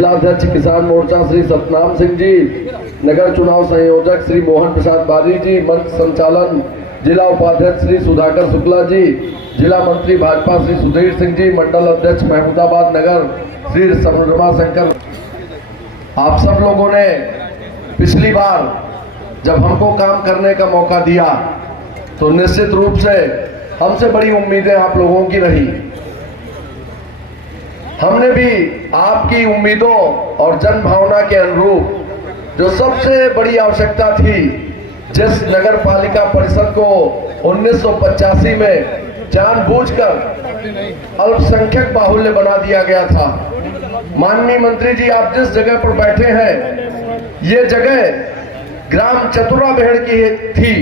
जिलाध्यक्ष किसान मोर्चा श्री सतनाम सिंह जी, नगर चुनाव संयोजक श्री मोहन प्रसाद बारी जी, मंच संचालन जिला उपाध्यक्ष श्री सुधाकर शुक्ला जी, जिला मंत्री भाजपा श्री सुधीर सिंह जी, मंडल अध्यक्ष महमूदाबाद नगर श्री समुद्रमा शंकर। आप सब लोगों ने पिछली बार जब हमको काम करने का मौका दिया तो निश्चित रूप से हमसे बड़ी उम्मीदें आप लोगों की रही। हमने भी आपकी उम्मीदों और जन भावना के अनुरूप जो सबसे बड़ी आवश्यकता थी, जिस नगर पालिका परिषद को 1985 में जानबूझकर अल्पसंख्यक बाहुल्य बना दिया गया था। माननीय मंत्री जी, आप जिस जगह पर बैठे हैं, ये जगह ग्राम चतुराबेहड़ की थी।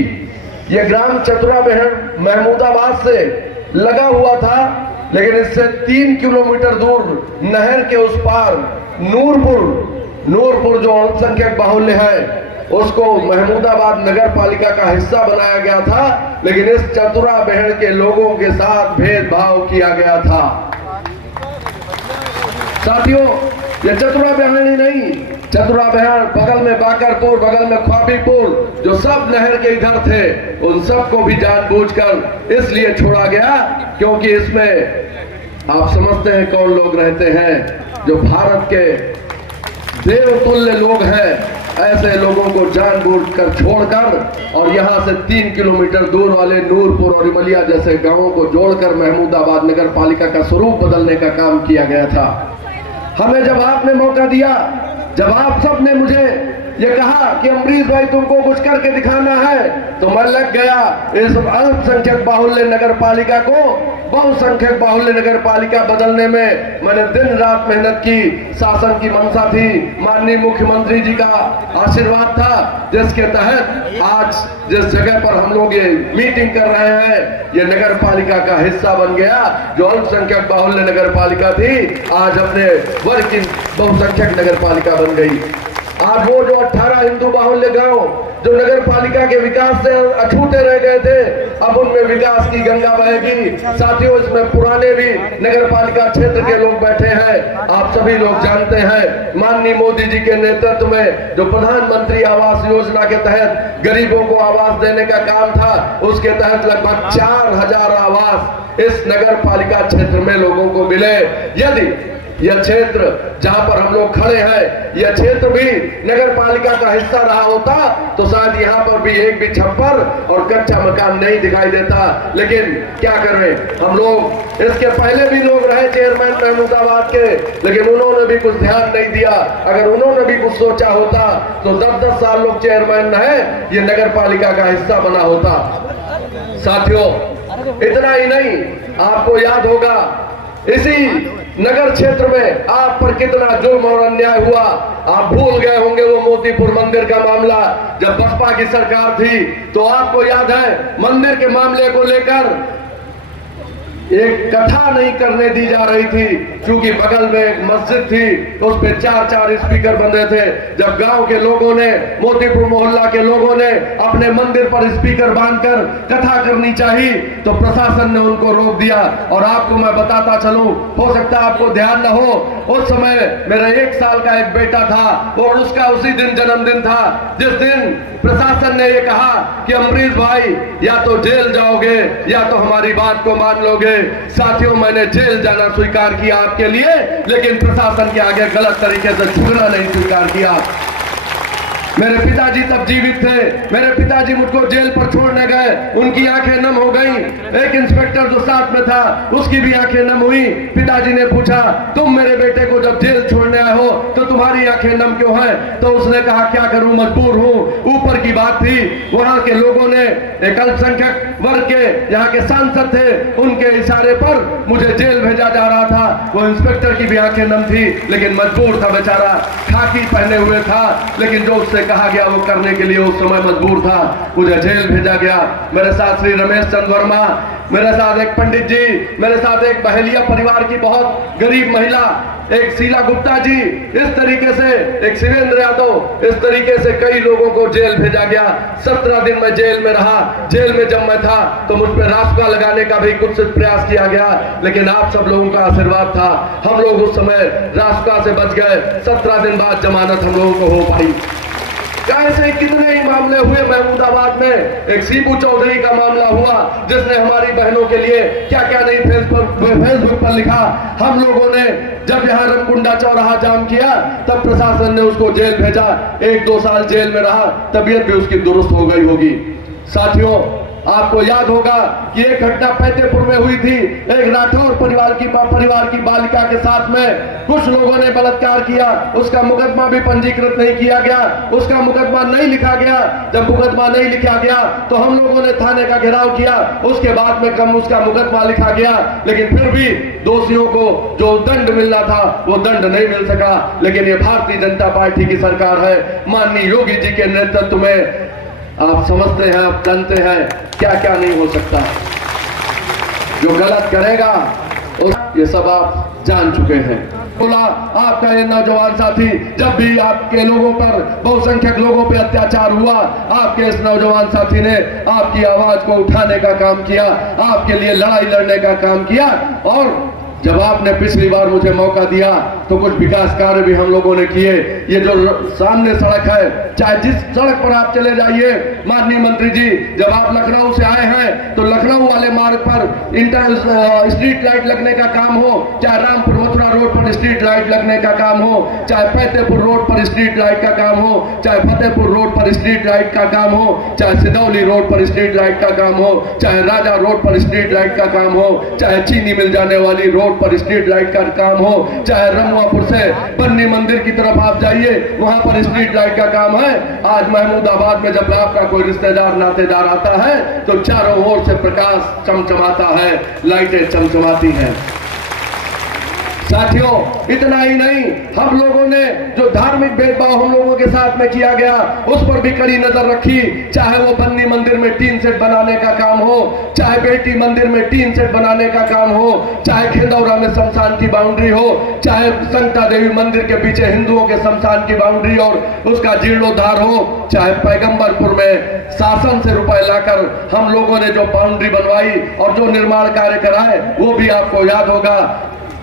ये ग्राम चतुराबेहड़ महमूदाबाद से लगा हुआ था, लेकिन इससे 3 किलोमीटर दूर नहर के उस पार नूरपुर जो अल्पसंख्यक बाहुल्य है, उसको महमूदाबाद नगर पालिका का हिस्सा बनाया गया था, लेकिन इस चतुराबेहड़ के लोगों के साथ भेदभाव किया गया था। साथियों, ये चतुराबेहड़ ही नहीं, चतुराबेहड़ बगल में बाकरपुर, बगल में ख्वाबीपुर, जो सब नहर के इधर थे, उन सबको भी जानबूझकर इसलिए छोड़ा गया क्योंकि इसमें आप समझते हैं कौन लोग रहते हैं, जो भारत के देवतुल्य लोग हैं। ऐसे लोगों को जानबूझकर छोड़कर और यहां से 3 किलोमीटर दूर वाले नूरपुर और इमलिया जैसे गांवों को जोड़कर महमूदाबाद नगर पालिका का स्वरूप बदलने का काम किया गया था। हमें जब आपने मौका दिया, जब आप सब ने मुझे ये कहा कि अमरीश भाई तुमको कुछ करके दिखाना है, तो मैं लग गया इस अल्पसंख्यक बाहुल्य नगर पालिका को बहुसंख्यक बाहुल्य नगर पालिका बदलने में। मैंने दिन रात मेहनत की, शासन की मंशा थी, माननीय मुख्यमंत्री जी का आशीर्वाद था, जिसके तहत आज जिस जगह पर हम लोग ये मीटिंग कर रहे हैं, ये नगर पालिका का हिस्सा बन गया। जो अल्पसंख्यक बाहुल्य नगर पालिका थी, आज अपने वर्ग की बहुसंख्यक नगर पालिका बन गई। आज वो जो 18 हिंदू बाहुल्य गांव जो नगर पालिका के विकास से अछूते रह गए थे, अब उनमें विकास की गंगा बहेगी। साथियों, इसमें पुराने भी नगर पालिका क्षेत्र के लोग बैठे हैं। आप सभी लोग जानते हैं, माननीय मोदी जी के नेतृत्व में जो प्रधानमंत्री आवास योजना के तहत गरीबों को आवास देने का काम था, उसके तहत लगभग 4000 आवास इस नगर पालिका क्षेत्र में लोगों को मिले। यदि यह क्षेत्र जहां पर हम लोग खड़े हैं, यह क्षेत्र भी नगर पालिका का हिस्सा रहा होता तो शायद यहाँ पर भी एक भी छप्पर और कच्चा मकान नहीं दिखाई देता। लेकिन क्या करें, हम लोग इसके पहले भी लोग रहे चेयरमैन महमूदाबाद के, लेकिन उन्होंने भी कुछ ध्यान नहीं दिया। अगर उन्होंने भी कुछ सोचा होता तो 10-10 साल लोग चेयरमैन रहे, ये नगर पालिका का हिस्सा बना होता। साथियों, इतना ही नहीं, आपको याद होगा इसी नगर क्षेत्र में आप पर कितना जुल्म और अन्याय हुआ। आप भूल गए होंगे वो मोतीपुर मंदिर का मामला। जब बसपा की सरकार थी तो आपको याद है, मंदिर के मामले को लेकर एक कथा नहीं करने दी जा रही थी, क्योंकि बगल में एक मस्जिद थी, उस पे 4-4 स्पीकर बंधे थे। जब गांव के लोगों ने, मोतीपुर मोहल्ला के लोगों ने अपने मंदिर पर स्पीकर बांधकर कथा करनी चाहिए तो प्रशासन ने उनको रोक दिया। और आपको मैं बताता चलूं, हो सकता है आपको ध्यान न हो, उस समय मेरा 1 साल का एक बेटा था और उसका उसी दिन जन्मदिन था, जिस दिन प्रशासन ने ये कहा कि अमरीश भाई या तो जेल जाओगे या तो हमारी बात को मान लोगे। साथियों, मैंने जेल जाना स्वीकार किया आपके लिए, लेकिन प्रशासन के आगे गलत तरीके से झुकना नहीं स्वीकार किया। मेरे पिताजी तब जीवित थे, मेरे पिताजी मुझको जेल पर छोड़ने गए, उनकी आंखें नम हो गईं। एक इंस्पेक्टर जो साथ में था, उसकी भी आंखें नम हुई। पिताजी ने पूछा, तुम मेरे बेटे को जब जेल छोड़ने आए हो तो तुम्हारी आंखें नम क्यों हैं? तो उसने कहा, क्या करूं, मजबूर हूं। ऊपर की बात थी, वहां के लोगों ने, एक अल्पसंख्यक वर्ग के यहाँ के सांसद थे, उनके इशारे पर मुझे जेल भेजा जा रहा था। वो इंस्पेक्टर की भी आंखें नम थी, लेकिन मजबूर था बेचारा, खाकी पहने हुए था, लेकिन जो उससे कहा गया वो करने के लिए उस समय मजबूर था। मुझे जेल भेजा गया। मेरे साथ श्री रमेश चंद्र वर्मा, मेरे साथ एक पंडित जी, मेरे साथ एक बहेलिया परिवार की बहुत गरीब महिला, एक शीला गुप्ता जी, इस तरीके से एक शिवेंद्र यादव, इस तरीके से कई लोगों को जेल भेजा गया। 17 दिन मैं जेल में रहा। जेल में जब मैं था तो मुझ पर रासुका लगाने का भी कुछ प्रयास किया गया, लेकिन आप सब लोगों का आशीर्वाद था, हम लोग उस समय रासुका से बच गए। 17 दिन बाद जमानत हम लोगों को हो पाई। ऐसे कितने ही मामले हुए महमूदाबाद में। एक सीबू चौधरी का मामला हुआ, जिसने हमारी बहनों के लिए क्या क्या नहीं फेसबुक पर लिखा। हम लोगों ने जब यहाँ रमकुंडा चौराहा जाम किया तब प्रशासन ने उसको जेल भेजा। 1-2 साल जेल में रहा, तबीयत भी उसकी दुरुस्त हो गई होगी। साथियों, आपको याद होगा कि एक घटना फतेहपुर में हुई थी। एक राठौर परिवार की बालिका के साथ में कुछ लोगों ने बलात्कार किया। उसका मुकदमा भी पंजीकृत नहीं किया गया, उसका मुकदमा नहीं लिखा गया। जब मुकदमा नहीं लिखा गया तो हम लोगों ने थाने का घेराव किया। उसके बाद में उसका मुकदमा लिखा गया, लेकिन फिर भी दोषियों को जो दंड मिलना था वो दंड नहीं मिल सका। लेकिन ये भारतीय जनता पार्टी की सरकार है। माननीय योगी जी के नेतृत्व में आप समझते हैं, आप जानते हैं क्या क्या नहीं हो सकता। जो गलत करेगा ये सब आप जान चुके हैं। बोला आपका ये नौजवान साथी, जब भी आपके लोगों पर, बहुसंख्यक लोगों पर अत्याचार हुआ, आपके इस नौजवान साथी ने आपकी आवाज को उठाने का काम किया, आपके लिए लड़ाई लड़ने का काम किया। और जब आपने पिछली बार मुझे मौका दिया तो कुछ विकास कार्य भी हम लोगों ने किए। ये जो सामने सड़क है, चाहे जिस सड़क पर आप चले जाइए, माननीय मंत्री जी, जब आप लखनऊ से आए हैं तो लखनऊ वाले मार्ग पर स्ट्रीट लाइट लगने का काम हो, चाहे रामपुर मथुरा रोड पर स्ट्रीट लाइट लगने का काम हो, चाहे फतेहपुर रोड पर स्ट्रीट लाइट का काम हो, चाहे फतेहपुर रोड पर स्ट्रीट लाइट का काम हो, चाहे सिदौली रोड पर स्ट्रीट लाइट का काम हो, चाहे राजा रोड पर स्ट्रीट लाइट का काम हो, चाहे चीनी मिल जाने वाली रोड पर स्ट्रीट लाइट का काम हो, चाहे रमुआपुर से बन्नी मंदिर की तरफ आप जाइए, वहां पर स्ट्रीट लाइट का काम है। आज महमूदाबाद में जब आपका कोई रिश्तेदार नातेदार आता है तो चारों ओर से प्रकाश चमचमाता है, लाइटें चमचमाती हैं। साथियों, इतना ही नहीं, हम लोगों ने जो धार्मिक भेदभाव हम लोगों के साथ में किया गया उस पर भी कड़ी नजर रखी। चाहे वो बन्नी मंदिर में टीन सेट बनाने का काम हो, चाहे बेटी मंदिर में टीन सेट बनाने का काम हो, चाहे खेदौरा में शमशान की बाउंड्री हो, चाहे संता देवी मंदिर के पीछे हिंदुओं के शमशान की बाउंड्री और उसका जीर्णोद्धार हो, चाहे पैगंबरपुर में शासन से रुपए लाकर हम लोगों ने जो बाउंड्री बनवाई और जो निर्माण कार्य कराए, वो भी आपको याद होगा।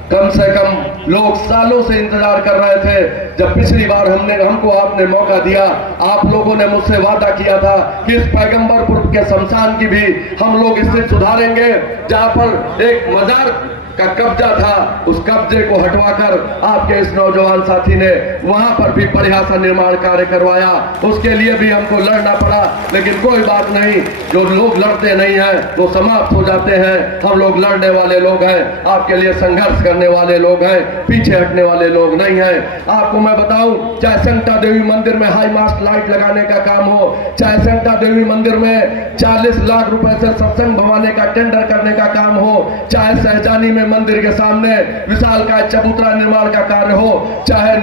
कम से कम लोग सालों से इंतजार कर रहे थे। जब पिछली बार हमको आपने मौका दिया, आप लोगों ने मुझसे वादा किया था कि इस पैगंबरपुर के शमशान की भी हम लोग इससे सुधारेंगे। जहां पर एक मजार का कब्जा था, उस कब्जे को हटवाकर आपके इस नौजवान साथी ने वहां पर भी बढ़िया सा निर्माण कार्य करवाया। उसके लिए भी हमको लड़ना पड़ा, लेकिन कोई बात नहीं, जो लोग लड़ते नहीं हैं वो समाप्त हो जाते हैं। हम लोग लड़ने वाले लोग हैं, आपके लिए संघर्ष करने वाले लोग हैं, पीछे हटने वाले लोग नहीं हैं। आपको मैं बताऊं, चाहे संता देवी मंदिर में हाई मास्ट लाइट लगाने का काम हो, चाहे संता देवी मंदिर में 40 लाख रुपए से सत्संग भवाने का टेंडर करने का काम हो, चाहे सहजानी में मंदिर के सामने विशालकाय चबूतरा निर्माण का कार्य हो, चाहे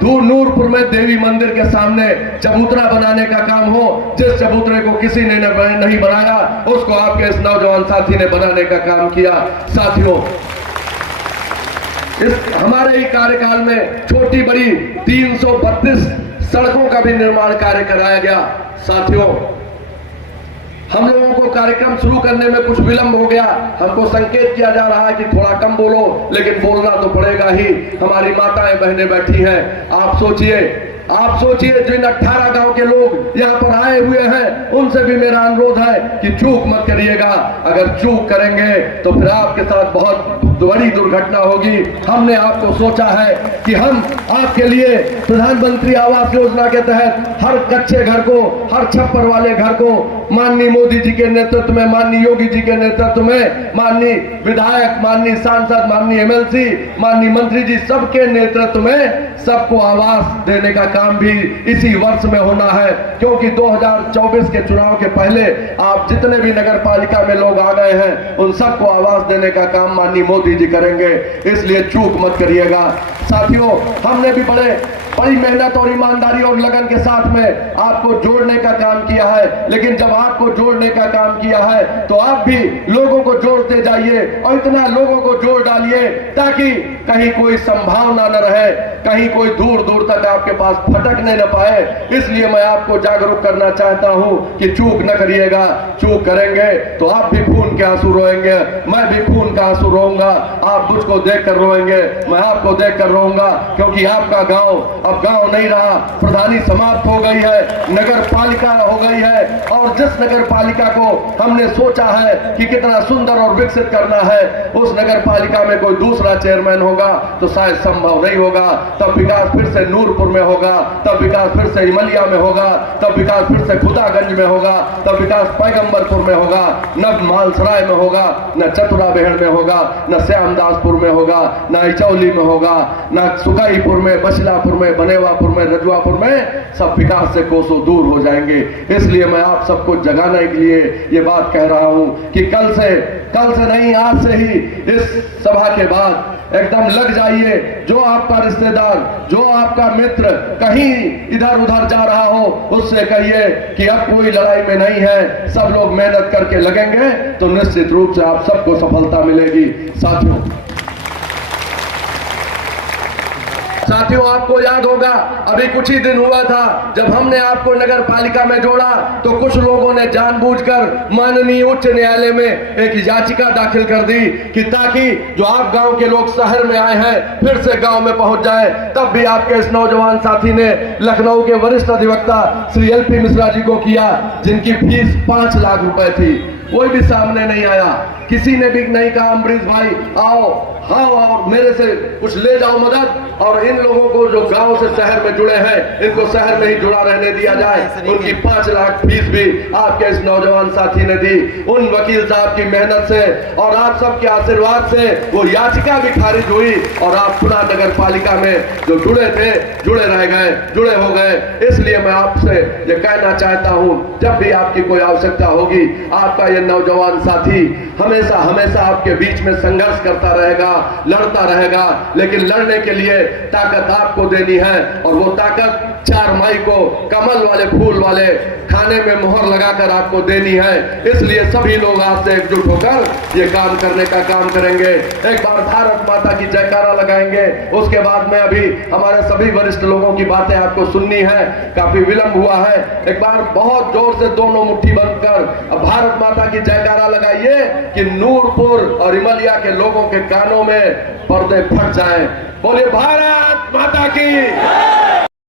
नूरपुर में देवी मंदिर के सामने चबूतरा बनाने का काम हो, जिस चबूतरे को किसी ने नहीं बनाया उसको आपके इस नौजवान साथी ने बनाने का काम किया। साथियों, इस हमारे ही कार्यकाल में छोटी बड़ी 332 सड़कों का भी निर्माण कार्य कराया गया। साथियों, हम लोगों को कार्यक्रम शुरू करने में कुछ विलंब हो गया। हमको संकेत किया जा रहा है कि थोड़ा कम बोलो, लेकिन बोलना तो पड़ेगा ही। हमारी माताएं बहनें बैठी हैं। आप सोचिए जिन 18 गांव के लोग यहाँ पर आए हुए हैं, उनसे भी मेरा अनुरोध है कि चूक मत करिएगा। अगर चूक करेंगे तो फिर आपके साथ बहुत बड़ी दुर्घटना होगी। हमने आपको सोचा है कि हम आपके लिए प्रधानमंत्री आवास योजना के तहत हर कच्चे घर को, हर छप्पर वाले घर को माननीय मोदी जी के नेतृत्व में, माननीय योगी जी के नेतृत्व में, माननीय विधायक, माननीय सांसद, माननीय एमएलसी, माननीय मंत्री जी सबके नेतृत्व में सबको आवास देने का काम भी इसी वर्ष में होना है। क्योंकि 2024 के चुनाव के पहले आप जितने भी नगर पालिका में लोग आ गए हैं, उन सबको आवास देने का काम माननीय मोदी मोदी जी करेंगे, इसलिए चूक मत करिएगा। साथियों, हमने भी बड़ी मेहनत और ईमानदारी और लगन के साथ में आपको जोड़ने का काम किया है, लेकिन जब आपको जोड़ने का काम किया है तो आप भी लोगों को जोड़ते जाइए और इतना लोगों को जोड़ डालिए ताकि कहीं कोई संभावना न रहे, कहीं कोई दूर दूर तक आपके पास भटकने न पाए। इसलिए मैं आपको जागरूक करना चाहता हूं कि चूक न करिएगा। चूक करेंगे तो आप भी खून के आंसू रोएंगे, मैं भी खून का आंसू रोऊंगा। आप मुझको देखकर रोएंगे, मैं आपको देखकर रोऊंगा, क्योंकि आपका गांव अब गांव नहीं रहा, प्रधानी समाप्त हो गई है, नगर पालिका हो गई है। और जिस नगर पालिका को हमने सोचा है कि कितना सुंदर और विकसित करना है, उस नगर पालिका में कोई दूसरा चेयरमैन होगा तो शायद संभव नहीं होगा। तब विकास फिर से नूरपुर में होगा, तब विकास फिर से इमलिया में होगा, तब विकास फिर से खुदागंज में होगा, तब विकास पैगंबरपुर में होगा, न मालसराय में होगा, न चतुरा बेहड़ में होगा, न श्यामदासपुर में होगा, न इचौली में होगा, न सुकाईपुर में, बशिलापुर में, बनेवापुर में, रजुआपुर में। सब विकास से कोसों दूर हो जाएंगे। इसलिए मैं आप सबको जगाने के लिए ये बात कह रहा हूं कि कल से नहीं, आज से ही इस सभा के बाद एकदम लग जाइए। जो आपका रिश्तेदार, जो आपका मित्र कहीं इधर उधर जा रहा हो, उससे कहिए कि अब कोई लड़ाई में नहीं है, सब लोग मेहनत करके लगेंगे तो निश्चित रूप से आप सबको सफलता मिलेगी। साथियों, आपको याद होगा अभी कुछ ही दिन हुआ था जब हमने आपको नगर पालिका में जोड़ा तो कुछ लोगों ने जानबूझकर माननीय उच्च न्यायालय में एक याचिका दाखिल कर दी कि ताकि जो आप गांव के लोग शहर में आए हैं फिर से गांव में पहुंच जाए। तब भी आपके इस नौजवान साथी ने लखनऊ के वरिष्ठ अधिवक्ता श्री LP मिश्रा जी को किया, जिनकी फीस 5 लाख रुपए थी। कोई भी सामने नहीं आया, किसी ने भी नहीं कहा अम्बरीश भाई आओ, हाँ, और मेरे से कुछ ले जाओ मदद, और इन लोगों को जो गांव से शहर में जुड़े हैं इनको शहर में ही जुड़ा रहने दिया जाए। उनकी 5 लाख फीस भी आपके इस नौजवान साथी ने दी। उन वकील साहब की मेहनत से और आप सबके आशीर्वाद से वो याचिका भी खारिज हुई और आप पुनः नगर पालिका में जो जुड़े थे जुड़े रह गए, जुड़े हो गए। इसलिए मैं आपसे ये कहना चाहता हूं, जब भी आपकी कोई आवश्यकता होगी, आपका ये नौजवान साथी हमेशा हमेशा आपके बीच में संघर्ष करता रहेगा, लड़ता रहेगा, लेकिन लड़ने के लिए ताकत आपको देनी है। और वो ताकत 4 मई को कमल वाले फूल वाले खाने में मोहर लगाकर आपको देनी है। इसलिए सभी लोग आज से एकजुट होकर ये काम करने का काम करेंगे। एक बार भारत माता की जयकारा लगाएंगे, उसके बाद में अभी हमारे सभी वरिष्ठ लोगों की बातें आपको सुननी है, काफी विलंब हुआ है। एक बार बहुत जोर से दोनों मुट्ठी बंद कर भारत माता की जयकारा लगाइए कि नूरपुर और इमलिया के लोगों के कानों में पर्दे फट जाएं। बोलिए भारत माता की।